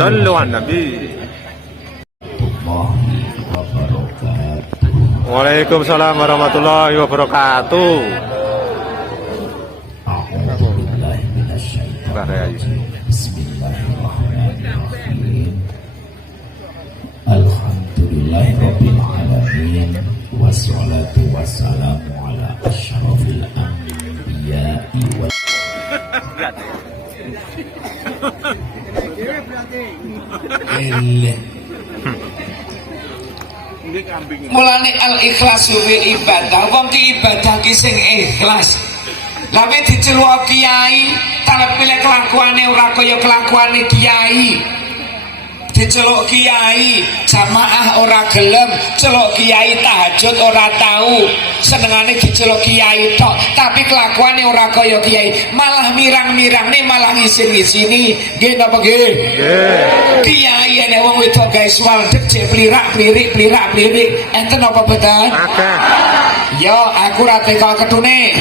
Sallu ala Nabi. Waalaikumsalam warahmatullahi wabarakatuh. Bismillahirrahmanirrahim. Alhamdulillahirabbil alamin wassalatu wassalamu ala asyrafil anbiya'i wal mulane al-ikhlasu fil ibadah. Wong ki ibadah ki sing ikhlas. Lah nek diceluk kiai, tak pilih kelakuane ora kaya kelakuane kiai. Diceluk kiai, jamaah ora gelem, celuk kiai tahajud ora tahu. Senengane diceluk kiai tok, tapi kelakuane ora kaya kiai. Malah mirang-mirangne malah ngisin-ngisini. Nggih napa nggih? Nggih. Kiai nek wong wedok gawe suwal jek plirak-plirik. Enten apa betul? Akeh. Yo, aku ra teko ketune.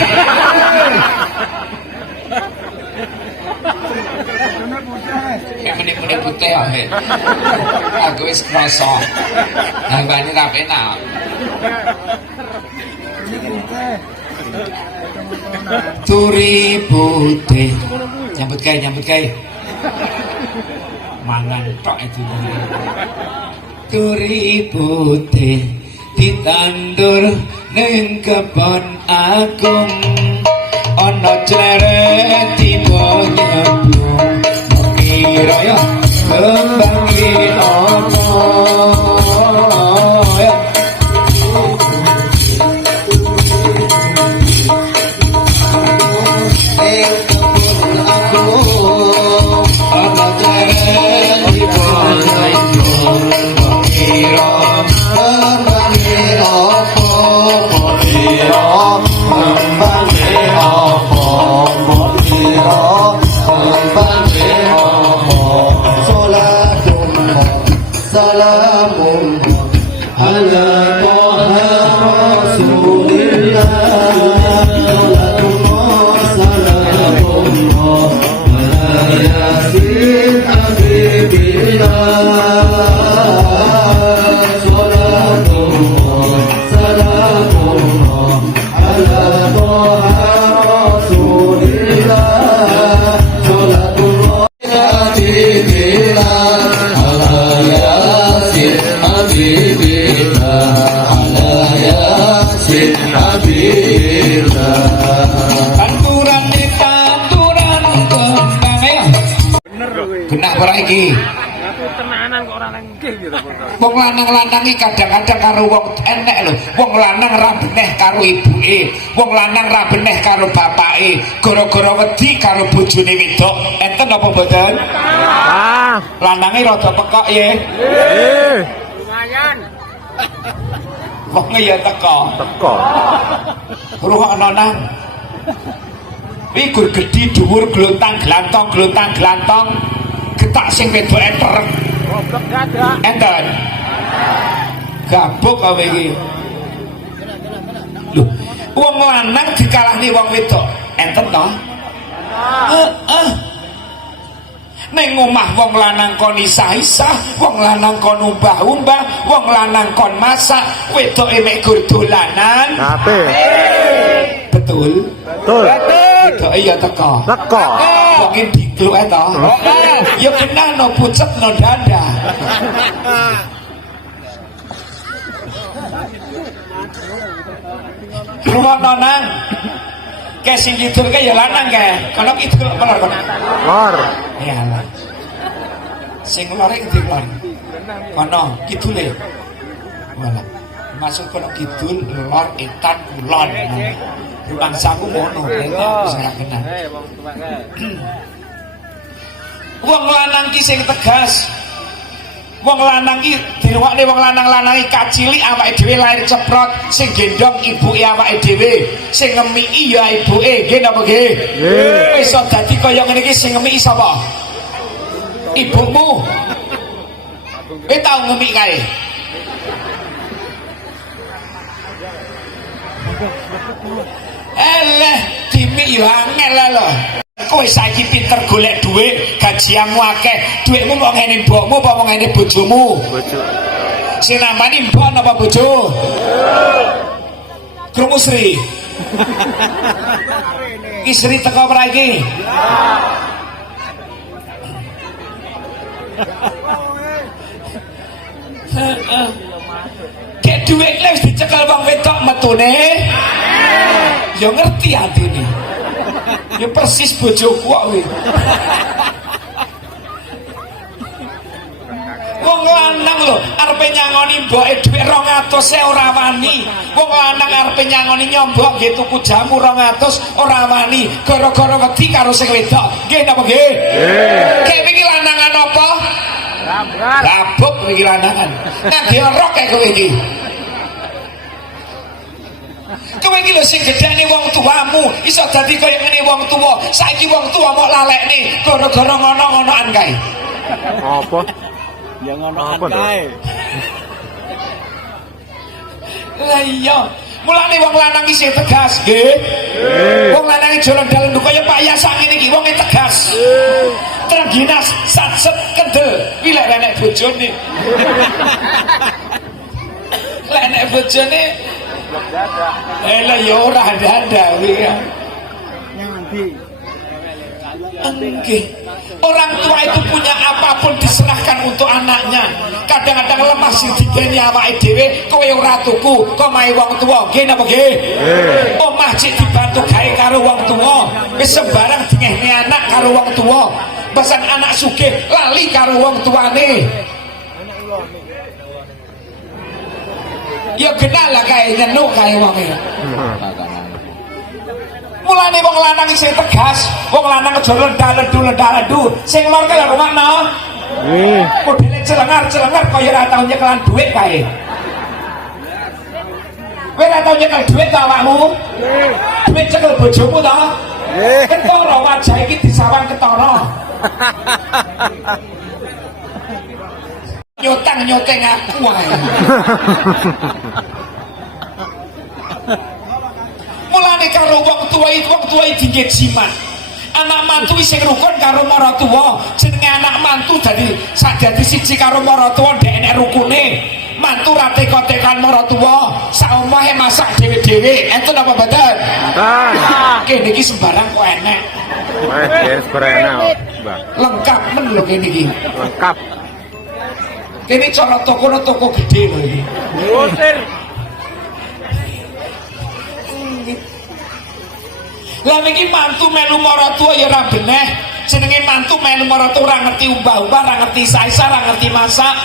Meni putih ae. Aku wis krasa. Hambane ra penak. Turi putih. Nyambut gawe. Mangan tok itu. Turi putih ditandur ning kebon agung. Ana ceret tiba nyemplung. Raya kembali ono ya aku ana jalan di pantai kira kembali opo kira kembali opo kira kembali salamun ala toha rasulillah salamun ala yasin habibillah salamun ala toha rasulillah salamun habibillah Genak para iki. Wong lanang-lanang iki kadang-kadang karo wong enek lho. Wong lanang ra beneh karo ibuke, wong lanang ra beneh karo bapake, gara-gara wedi karo bojone wedok. Enten apa mboten? Ah, Lanange rada pekok ya. lumayan. Wong ya teko. Teko. Ruhokno nang. Iku gedhi dhuwur glontang-glantong. Getak sing wedok enterek. Goblok dadak. Enten. Gabuk kowe iki. Lho, wong lanang dikalahne wong wedok. Enten to? Heeh. Ning omah wong lanang kon isah-isah, wong lanang kon umbah-umbah, wong lanang kon masak, wedoke mek gur dolanan. Ape? Betul. Betul. Wedoke ya teko. Teko. Wong iki dikluke to. Ya kena no pucet no dada. Rumono nang. Ke sing kidul ke ya lanang ke. Kono kidul lor kono. Lor. Ya Allah. Sing lore kidul lor. Kono kidule. Wala. Masuk kono kidul lor etan kulon. Bangsaku ngono, nek bisa kenal. Wong lanang ki sing tegas. Wong lanang ki diruwakne wong lanang-lanang iki kacili awake dhewe lair ceprot, sing gendong ibuke awake dhewe, sing ngemiki ya ibuke, nggih napa nggih? Nggih. Iso dadi kaya ngene iki sing ngemiki sapa? Ibumu. Kowe tau ngemik kae? Eleh dimik yo angel lho. Kowe saiki pinter golek dhuwit, gajianmu akeh, dhuwitmu kok ngene mbokmu apa ngene bojomu? Bojo. Sing namani mbok napa bojo? Krungu Sri. Ki Sri teko ora iki? Kek dhuwit wis dicekel wong wedok metune. Ya ngerti atine. Ya persis bojoku kok kuwi. Wong lanang lho arepe nyangoni mboke dhuwit 200 ora wani. Wong lanang arepe nyangoni nyombok nggih tuku jamu 200 ora wani. Gara-gara wedi karo sing wedok. Nggih napa nggih? Nggih. Kek iki lanangan apa? Rambar. Rabuk iki lanangan. Nek diorok kae kowe iki. Kowe iki lho sing gedane wong tuamu, iso dadi kaya ngene wong tuwa. Saiki wong tuwa mok lalekne gara-gara ngono-ngonoan kae. Apa? Ya ngono kae. Lah iya, mulane wong lanang iki sing tegas, nggih. Wong lanang iki jalan-jalan kaya payah sak ngene iki wong tegas. Trengginas satset kendel, iki lek enek bojone. Lek enek bojone lah ya ora ada kuwi ya. Nggih. Orang tua itu punya apapun diserahkan untuk anaknya. Kadang-kadang lemah sing digeni awake dhewe, kowe ora tuku, kok mae wong tuwa. Nggih napa nggih? Omah cek dibantu gawe karo wong tuwa, wis sembarang dingehne anak karo wong tuwa. Pesan anak sugih lali karo wong tuane. Ya kenal lah kae nyenuk kae wong iki. Mulane wong lanang sing tegas, wong lanang aja lendah-lendu, sing lor kae rumakno. Nggih. Modele celengar kaya ora tau nyekelan dhuwit kae. Kowe ora tau nyekel dhuwit ta awakmu? Nggih. Dhuwit cekel bojomu ta? Nggih. Ketara wajah iki disawang ketara. Nyoteng aku ae. Mulane karo wong tuwa iki dinggih jimat. Anak mantu sing rukun karo maratuwa, jenenge anak mantu dadi siji karo maratuwa ndek enek rukune. Mantu ra teka-tekan maratuwa, sak omahe masak dhewe-dhewe. Enten apa mboten? Ah. Kene iki sembarang kok enek. Wes berena, Mbak. Lengkap men lho kene iki. Lengkap. Kene cara toko gede lho iki. Ngusir. Lah niki mantu melu maratuwa ya ora beneh. jenenge mantu melu maratu ora ngerti umbah-umbah, ora ngerti saisa, ora ngerti masak.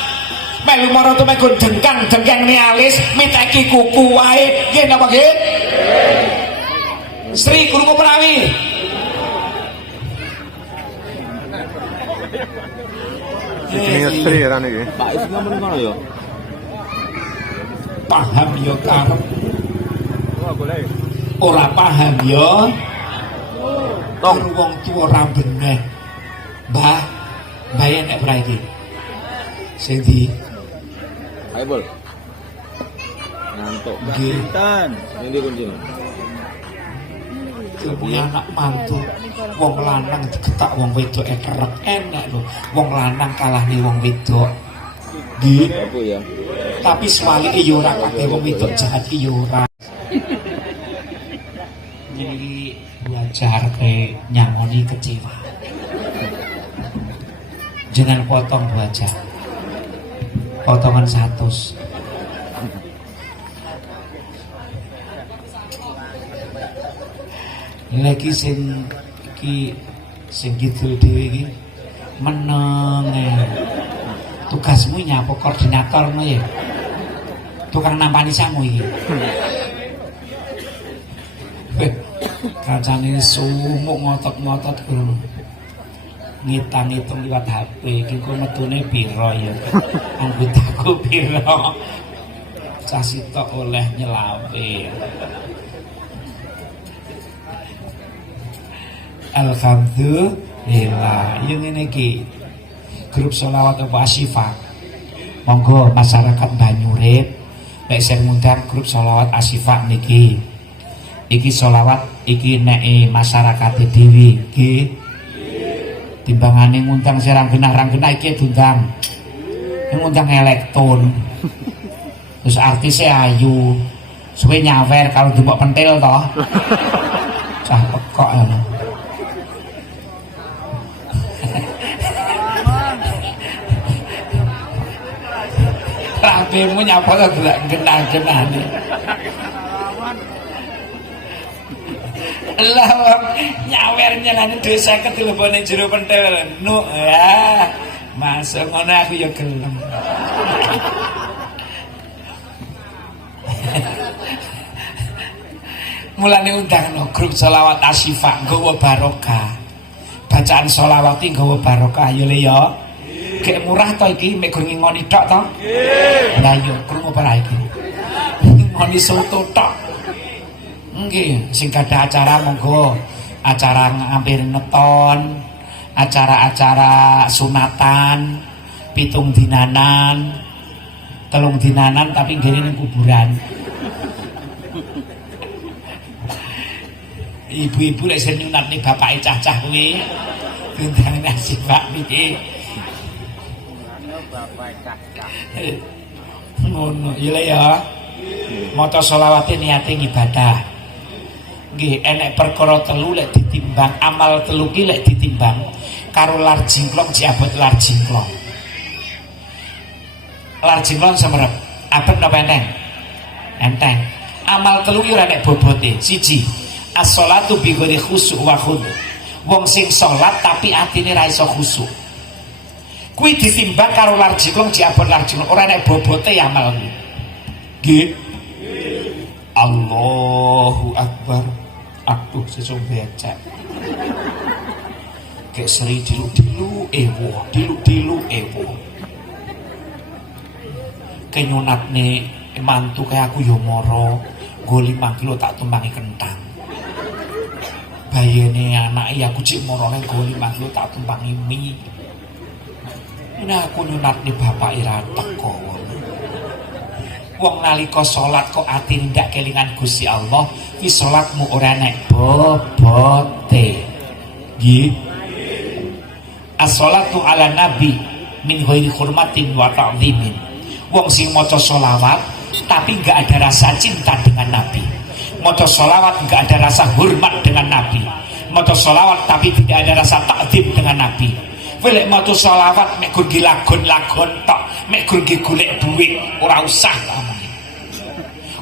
Melu maratu mengko dengkang ni alis, miteki kuku wae. Nggih napa nggih? Sri krungu prawi. Jenenge Sri ya niki. Pak Is ngomong ngono ya. Paham ya karep. Ora paham ya. Tong wong tuwa ora beneh. Mbah, mbayan nek pra iki. Sing di Ayo bol. Ngantuk. nggih Tan. Ini kunci. punya anak mantu. Wong lanang digetak wong wedok kerep enak lho. Wong lanang kalah nih wong wedok. Nggih. Apa ya? Tapi swalike ya ora kabeh wong wedok jahat iki ya ora. Jadi belajar ke nyamoni kecewa. Jangan potong belajar. Potongan 100. Lagi sing gitu dhewe iki meneng tugasmu nyapa koordinator no ya tukang nampani samu iki kancane sumuk ngotot-ngotot kuwi ngitang-ngitung liwat HP iki kok metune piro ya anggotaku piro cah sitok oleh nyelawe. Alhamdulillah. Yang ini ki grup sholawat apa asifah. Monggo masyarakat Banyurip nek sing ngundang grup sholawat asifah niki. Iki sholawat iki nek masyarakat dhewe nggih. Timbangane ngundang serang genah iki diundang. Ngundang elektron. Terus artisnya ayu. Suwe nyawer kalau dibok pentil toh. Cah pekok ngono. Rabemu nyapa to delok genah-genahane. Lah nyawer nyelane dhewe 50 dilebone jero pentil. Nu ya. Masuk ngono aku ya gelem. Mulane undang grup sholawat asyifa nggawa barokah. Bacaan sholawat iki nggawa barokah ya le ya. Gek murah to iki mek gur ngingoni tok to? Nggih. Lah yo krungu ora iki. Ngoni soto tok. Nggih, sing gadah acara monggo. Acara ngampir neton, acara-acara sunatan, 7 dinanan, 3 dinanan tapi nggih ning kuburan. Ibu-ibu lek sing nyunat ning bapake cah-cah kuwi undang nasi Pak niki. Ngono ya ya. Maca selawate niate ibadah. Nggih enek perkara 3 lek ditimbang, amal 3 ki lek ditimbang karo lar jingklong diabot lar jingklong. Lar jingklong semerep. Abot napa enteng? Enteng. Amal 3 ki ora nek bobote. 1. As-sholatu bi ghairi khusyuk wa khud'. Wong sing salat tapi atine ra iso khusyuk. Kuwi ditimbang karo lar jingklong diabot lar jingklong ora nek bobote amal kuwi. Nggih. Allahu Akbar. Aduh sesuk becek. Kayak seri dilu-dilu ewo. Kenyunatne mantu kayak aku yo moro, nggo 5 kilo tak tumpangi kentang. Bayene anak aku cik morone nggo 5 kilo tak tumpangi mie. Ini aku nyunatne bapak ira teko. Wong nalika salat kok atine ndak kelingan Gusti Allah, ki salatmu ora nek bobote. Nggih. As-sholatu ala nabi min ghairi hurmatin wa ta'zimin. Wong sing maca sholawat tapi enggak ada rasa cinta dengan nabi. Maca sholawat enggak ada rasa hormat dengan nabi. Maca sholawat tapi tidak ada rasa takzim dengan nabi. Lek maca sholawat mek gur lagon-lagon tok, mek gur golek duit ora usah.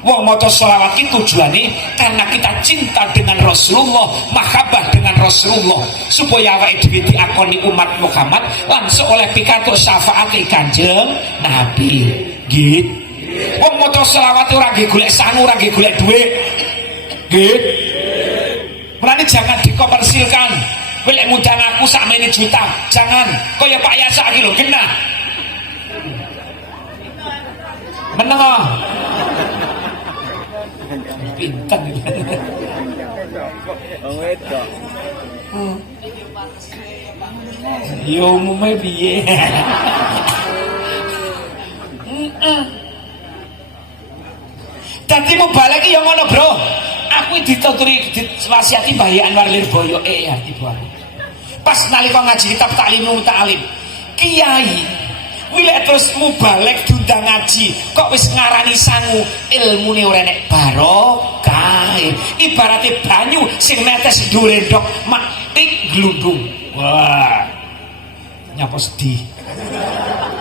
Wong maca selawat itu tujuannya karena kita cinta dengan Rasulullah, mahabbah dengan Rasulullah, supaya awake dhewe diakoni umat Muhammad langsung oleh pikantuk syafaat Kanjeng Nabi. Nggih. Wong maca selawat ora nggih golek sangu, ora nggih golek dhuwit. Nggih. Mulane jangan dikomersilkan. Kowe lek ngundang aku sakmene juta, jangan. Kaya Pak Yasa iki lho genah. Meneng. Pinten wedok. yo umume piye. Dadi mubalek iki ya ngono, Bro. Aku dituturi wasiati Mbah Anwar Lirboyo arti Bu. Pas nalika ngaji kitab Ta'limul Ta'alim, kiai wilek terus mubalek diundang ngaji kok wis ngarani sangu, ilmune ora nek barokah. Ibarate banyu sing netes dhuwure ndok matik glundung. Wah, nyapa sedih.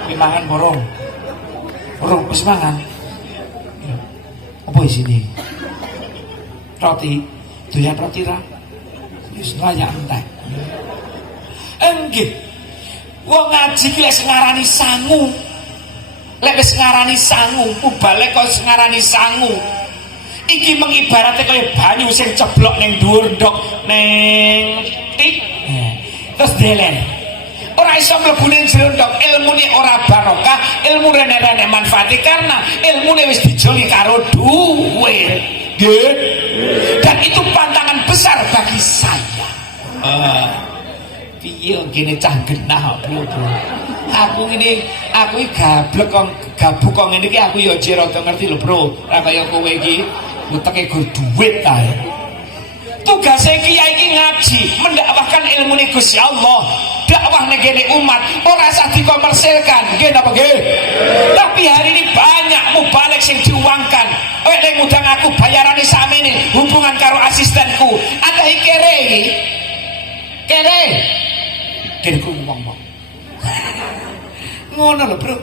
Ki mangan borong wis mangan apa isine? Roti, doyan roti ra? Wis layak entek. Enggih. Wong ngaji ki lek ngarani sangu. Lek wis ngarani sangu, mubalek kok ngarani sangu. Iki mengibarate kaya banyu sing ceblok ning dhuwur ndok ning tik. Terus delen. Ora iso mlebu ning jero ndok, ilmune ora barokah, ilmune nek manfaate karena ilmune wis dijoli karo duit. Nggih. Dan itu pantangan besar bagi saya. Piye ngene cah genah bro. Aku ini gablek kok gabuk kok ngene iki aku ya jek rada ngerti lho, Bro. Ora kaya kowe iki uteke go duit ta. Tugase kiai iki ngaji, mendakwahkan ilmune Gusti Allah. Dakwah negene umat ora usah dikomersilkan. Nggih napa nggih? Tapi hari ini banyak mubalek sing diuangkan. Nek ngundang aku bayarane sakmene, hubungan karo asistenku. Ada kere iki. Kere. Kene wong-wong. Ngono lho, Bro.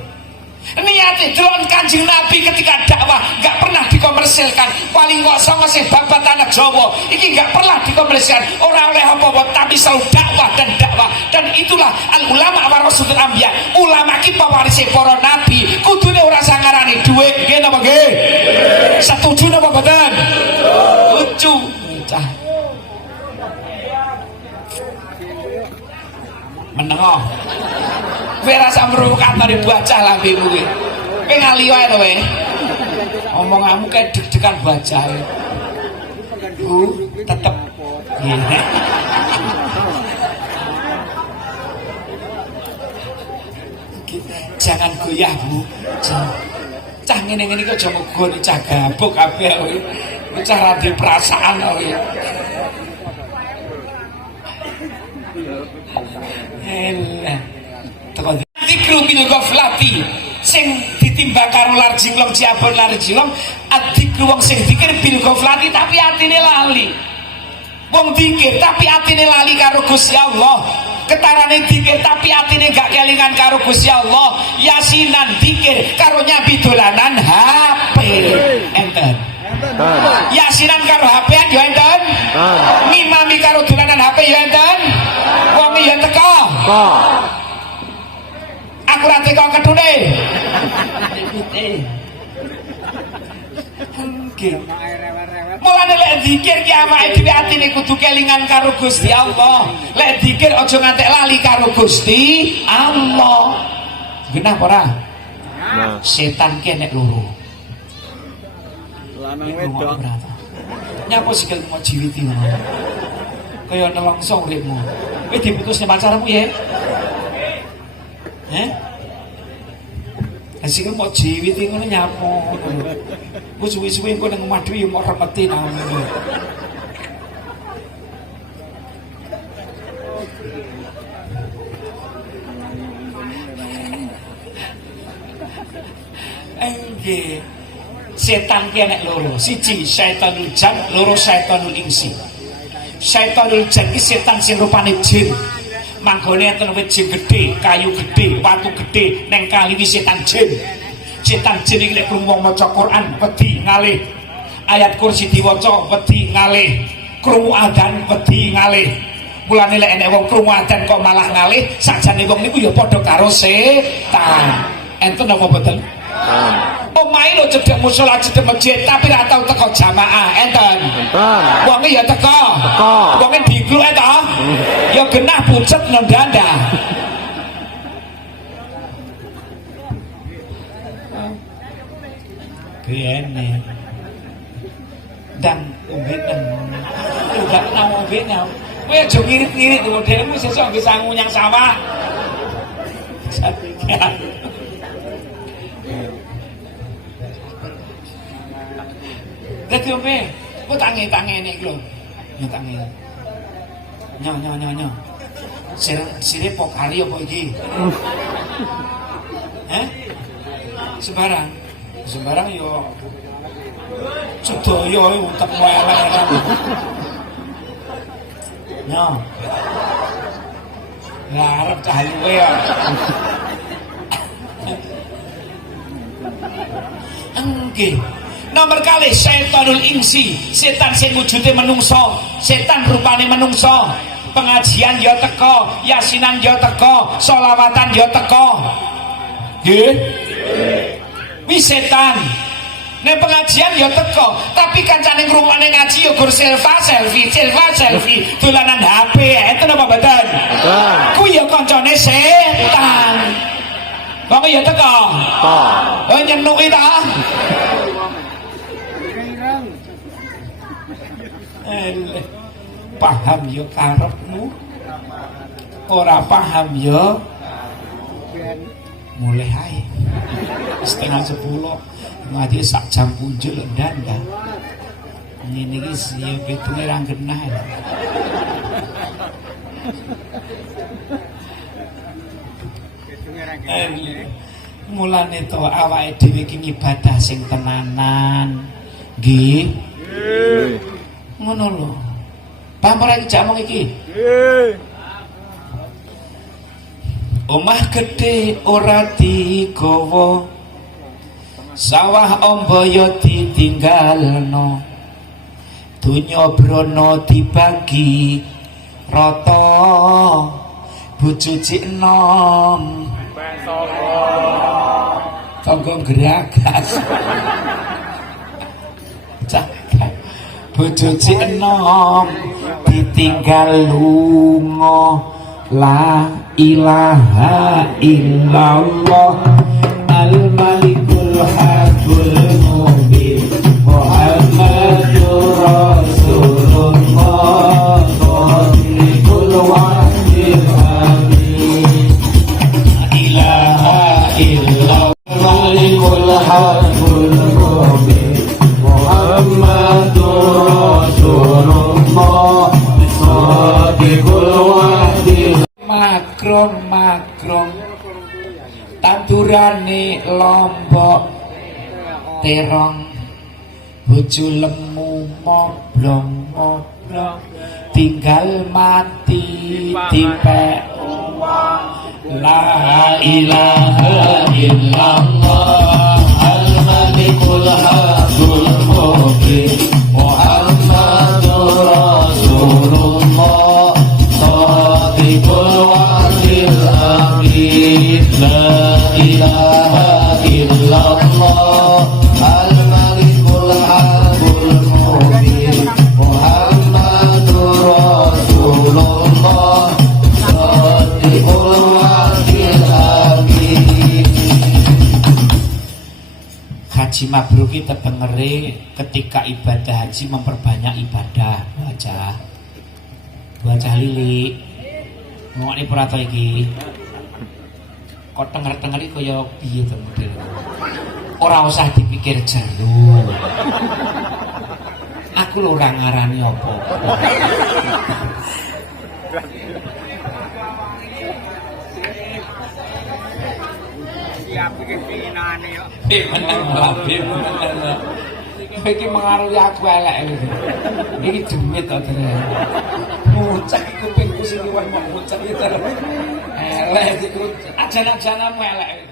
Niate delok Kanjeng Nabi ketika dakwah gak pernah dikomersilkan. Paling kok sama sih babat anak Jawa iki gak pernah dikomersilkan. Ora oleh apa-apa tapi selalu dakwah dan dakwah. Dan itulah al ulama warasatul anbiya. Ulama ki pewarise para nabi. Kudune ora sangarani dhuwit. Nggih napa nggih? Setuju napa boten? Lucu. Cah. Meneng. Kowe rasa provokator baca lambemu kowe. Kowe ngali wae to kowe. Omonganmu kayak deg-degan baca. Tetep. Jangan goyah, Bu. Cah ngene-ngene iki aja nggon cah gabuk kabeh kowe. Cah ra duwe perasaan kowe. Elah. Dikru bil ghaflati sing ditimbang karo lar jinglong ciabon lar jinglong, adikru wong sing dikir bil ghaflati tapi atine lali. Wong dikir tapi atine lali karo Gusti Allah. Ketarane dikir tapi atine gak kelingan karo Gusti Allah. Yasinan dikir karo nyabi dolanan HP. Enten. Yasinan karo HP-an yo enten. Mimami karo dolanan HP yo enten. Wong yo teko. Aku ra teko kedune. Mulane lek zikir ki awake dhewe atine kudu kelingan karo Gusti Allah. Lek zikir aja ngantek lali karo Gusti Allah. Genah ora? Nah. Setan ki nek loro. Lanang wedok. Nyapa sikil mau jiwiti ngono. Kaya nelongso uripmu. Kowe diputusne pacarmu ya? Asik mau jiwit ngono nyapo. Ku suwi-suwi engko nang omah dhewe mau remeti nang. Nggih. Setan ki nek loro. Siji syaitanul jan, loro syaitanul insi. Syaitanul jan ki setan sing rupane jin. Manggone enten wit jin gedhe, kayu gedhe, watu gedhe, neng kali setan jin. setan jin iki lek krungu wong maca Quran wedi ngalih, ayat kursi diwaca wedi ngalih, krungu adzan wedi ngalih. Mulane lek enek wong krungu adzan kok malah ngalih, sakjane wong niku ya padha karo setan. Enten apa betul? Omahe lho cedhek musala cedhek masjid tapi ra tau teko jamaah, enten. Enten. Wonge ya teko. Wonge digluk to. Ya genah pucet nandanda. Kene. Dan umbetan. Udah kenal umbetan. Kowe aja ngirit-ngirit modelmu sesuk bisa ngunyang sawah. Dadi ombe, kok tangi-tangi iki lho. Ya tangi. Nyo. Sire pokari apa iki? Sembarang yo Sedaya utek elek kan. Nyo. Lah arep cah luwe ya. Nggih. Nomor kali setanul insi, setan sing wujude menungso, setan rupane menungso. Pengajian ya teko, yasinan ya teko, sholawatan ya teko. Nggih. Wis setan. Nek pengajian ya teko, tapi kancane ngrungokne ngaji ya gur selfie, dolanan HP. Enten apa mboten? Kuwi ya kancane setan. Wong ya teko. Oh nyenuki ta? Paham ya karepmu, ora paham ya mulai ae. Setengah 10 ngaji sak jam punjul ndanda. Ngene iki siye pitunge ra genah. Mulane to awake dhewe iki ngibadah sing tenanan. Nggih. Ngono lho. Paham ora iki jamong iki? Nggih. Omah gedhe ora digawa, sawah amba ya ditinggalno, donya brana dibagi rata, bojo cik enom tangga geragas bojo cik enom ditinggal lunga. La ilaha illallah al-malikul haqqul mubin Muhammadur Rasulullah qadirul wahidil amin. Ilaha illallah al-malikul haqqul mubin Muhammadur Rasulullah qadirul wahidil magrong tandurane lombok terong, bojo lemu moblong tinggal mati dipek uang. La ilaha illallah al-malikul haqqul mubin Muhammadur Rasulullah qadibul wa'dil amin. La ilaha illallah al-malikul haqqul mubin Muhammadur Rasulullah qadibul wa'dil amin. Haji mabrur kita tengere ketika ibadah haji memperbanyak ibadah. Baca lili ngomongin perato iki kok tenger-tenger iki kaya piye to model. Ora usah dipikir jero. Aku lho ora ngarani apa. Siap iki pinane yo. Menang lah, menang. Iki mengaruhi aku elek iki. Iki demit to terus. Mucak kupingku sing luwih mau mucak iki terus. Elek iki ajan-ajanamu elek.